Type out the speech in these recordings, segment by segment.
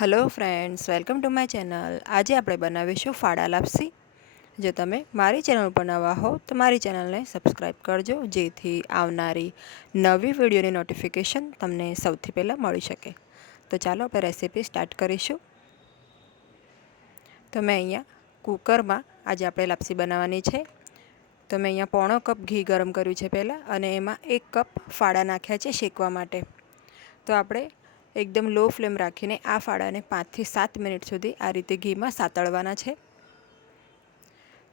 Hello friends welcome to my channel આજે આપણે બનાવીશું ફાડા લાપસી. જો તમે મારી ચેનલ પર નવા હો, તો મારી ચેનલને સબસ્ક્રાઈબ કરજો, જેથી આવનારી નવી વિડીયોની નોટિફિકેશન તમને સૌથી પહેલાં મળી શકે. તો ચાલો આપણે રેસીપી સ્ટાર્ટ કરીશું. તો મેં અહીંયા કુકરમાં આજે આપણે લાપસી બનાવવાની છે. તો મેં અહીંયા પોણો કપ ઘી ગરમ કર્યું છે પહેલાં, અને એમાં એક કપ ફાડા નાખ્યા છે શેકવા માટે. તો આપણે એકદમ લો ફ્લેમ રાખીને આ ફાળાને પાંચથી સાત મિનિટ સુધી આ રીતે ઘીમાં સાતળવાના છે.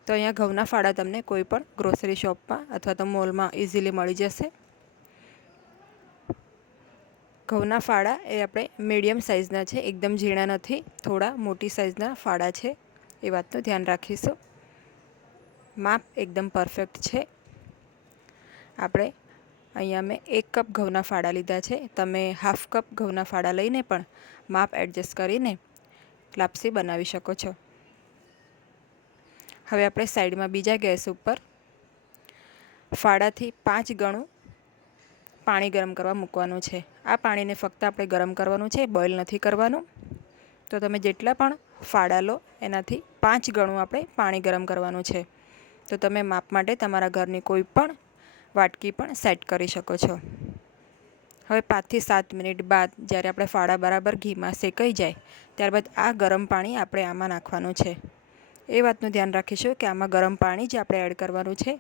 તો અહીંયા ઘઉંના ફાળા તમને કોઈ પણ ગ્રોસરી શોપમાં અથવા તો મોલમાં ઇઝીલી મળી જશે. ઘઉંના ફાળા એ આપણે મીડિયમ સાઇઝના છે, એકદમ ઝીણા નથી, થોડા મોટી સાઇઝના ફાળા છે. એ વાતનું ધ્યાન રાખીશું. માપ એકદમ પરફેક્ટ છે. આપણે અહીંયા મેં એક કપ ઘઉંના ફાળા લીધા છે. તમે હાફ કપ ઘઉંના ફાળા લઈને પણ માપ એડજસ્ટ કરીને લાપસી બનાવી શકો છો. હવે આપણે સાઈડમાં બીજા ગેસ ઉપર ફાળાથી પાંચ ગણું પાણી ગરમ કરવા મૂકવાનું છે. આ પાણીને ફક્ત આપણે ગરમ કરવાનું છે, બોઇલ નથી કરવાનું. તો તમે જેટલા પણ ફાળા લો, એનાથી પાંચ ગણું આપણે પાણી ગરમ કરવાનું છે. તો તમે માપ માટે તમારા ઘરની કોઈ પણ વાટકી પણ સેટ કરી શકો છો. હવે પાંચથી સાત મિનિટ બાદ જ્યારે આપણે ફાળા બરાબર ઘીમાં શેકાઈ જાય, ત્યારબાદ આ ગરમ પાણી આપણે આમાં નાખવાનું છે. એ વાતનું ધ્યાન રાખીશું કે આમાં ગરમ પાણી જ આપણે એડ કરવાનું છે.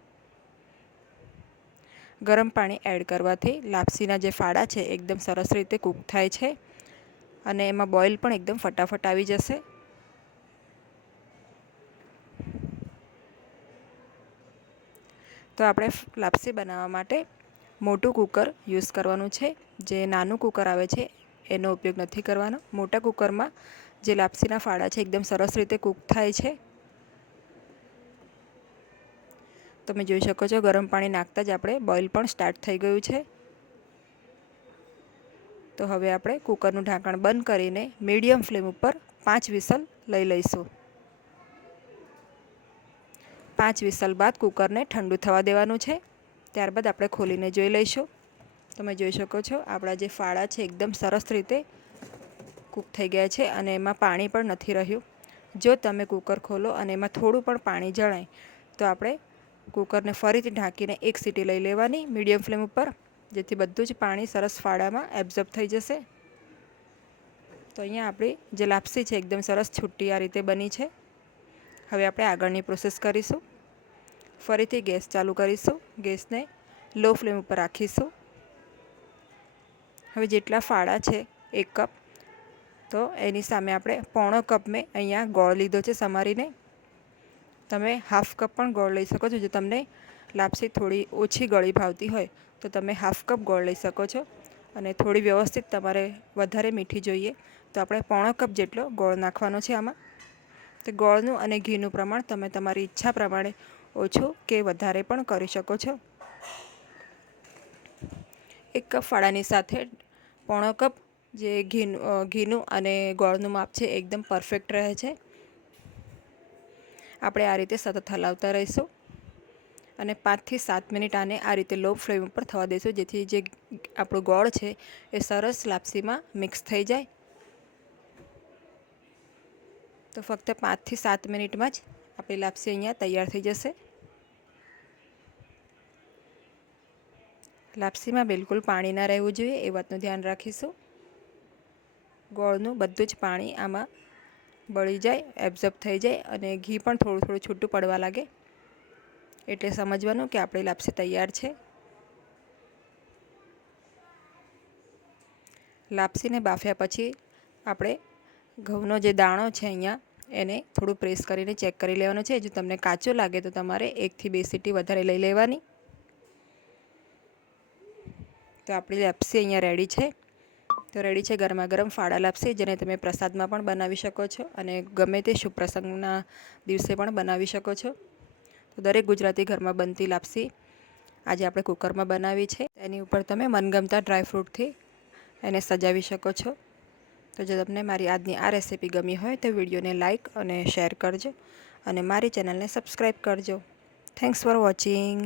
ગરમ પાણી એડ કરવાથી લાપસીના જે ફાળા છે, એકદમ સરસ રીતે કૂક થાય છે અને એમાં બોઇલ પણ એકદમ ફટાફટ આવી જશે. તો આપણે લાપસી બનાવવા માટે મોટું કૂકર યુઝ કરવાનું છે. જે નાનું કૂકર આવે છે, એનો ઉપયોગ નથી કરવાનો. મોટા કૂકરમાં જે લાપસીના ફાળા છે, એકદમ સરસ રીતે કૂક થાય છે. તમે જોઈ શકો છો, ગરમ પાણી નાખતા જ આપણે બોઇલ પણ સ્ટાર્ટ થઈ ગયું છે. તો હવે આપણે કૂકરનું ઢાંકણ બંધ કરીને મીડિયમ ફ્લેમ ઉપર પાંચ વિસલ લઈ લઈશું. પાંચ વિસલ બાદ કુકરને ઠંડુ થવા દેવાનું છે. ત્યારબાદ આપણે ખોલીને જોઈ લઈશું. તમે જોઈ શકો છો, આપણા જે ફાળા છે એકદમ સરસ રીતે કૂક થઈ ગયા છે અને એમાં પાણી પણ નથી રહ્યું. જો તમે કુકર ખોલો અને એમાં થોડું પણ પાણી જણાય, તો આપણે કુકરને ફરીથી ઢાંકીને એક સીટી લઈ લેવાની મીડિયમ ફ્લેમ ઉપર, જેથી બધું જ પાણી સરસ ફાળામાં એબ્ઝોર્બ થઈ જશે. તો અહીંયા આપણી જે લાપસી છે, એકદમ સરસ છૂટી આ રીતે બની છે. હવે આપણે આગળની પ્રોસેસ કરીશું. ફરીથી ગેસ ચાલુ કરીશું. ગેસને લો ફ્લેમ ઉપર રાખીશું. હવે જેટલા ફાળા છે, એક કપ તો એની સામે આપણે પોણો કપ મેં અહીંયા ગોળ લીધો છે સમારીને. તમે હાફ કપ પણ ગોળ લઈ શકો છો. જો તમને લાપસી થોડી ઓછી ગળી ભાવતી હોય, તો તમે હાફ કપ ગોળ લઈ શકો છો. અને થોડી વ્યવસ્થિત તમારે વધારે મીઠી જોઈએ, તો આપણે પોણો કપ જેટલો ગોળ નાખવાનો છે આમાં. તો ગોળનું અને ઘીનું પ્રમાણ તમે તમારી ઈચ્છા પ્રમાણે ઓછું કે વધારે પણ કરી શકો છો. એક કપ ફાળાની સાથે પોણો કપ જે ઘીનું ઘીનું અને ગોળનું માપ છે એકદમ પરફેક્ટ રહે છે. આપણે આ રીતે સતત હલાવતા રહીશું અને પાંચથી સાત મિનિટ આને આ રીતે લો ફ્લેમ ઉપર થવા દઈશું જેથી જે આપણું ગોળ છે એ સરસ લાપસીમાં મિક્સ થઈ જાય. તો ફક્ત પાંચથી સાત મિનિટમાં જ આપણી લાપસી અહીંયા તૈયાર થઈ જશે. લાપસીમાં બિલકુલ પાણી ના રહેવું જોઈએ, એ વાતનું ધ્યાન રાખીશું. ગોળનું બધું જ પાણી આમાં બળી જાય એબ્ઝર્બ થઈ જાય અને ઘી પણ થોડું થોડું છૂટું પડવા લાગે. એટલે સમજવાનું કે આપણી લાપસી તૈયાર છે. લાપસીને બાફ્યા પછી આપણે ઘઉંનો જે દાણો છે અહીંયા એને થોડું પ્રેસ કરીને ચેક કરી લેવાનું છે. જો તમને કાચો લાગે તો તમારે એકથી બે સીટી વધારે લઈ લેવાની. તો આપણી લાપસી અહીંયા રેડી છે. તો રેડી છે ગરમા ગરમ ફાળા લાપસી, જેને તમે પ્રસાદમાં પણ બનાવી શકો છો અને ગમે તે શુભ પ્રસંગના દિવસે પણ બનાવી શકો છો. તો દરેક ગુજરાતી ઘરમાં બનતી લાપસી આજે આપણે કુકરમાં બનાવી છે. એની ઉપર તમે મનગમતા ડ્રાયફ્રૂટથી એને સજાવી શકો છો. તો જો તમને મારી આજની આ રેસીપી ગમી હોય તો વિડીયોને લાઇક અને શેર કરજો અને મારી ચેનલને સબસ્ક્રાઈબ કરજો. Thanks for watching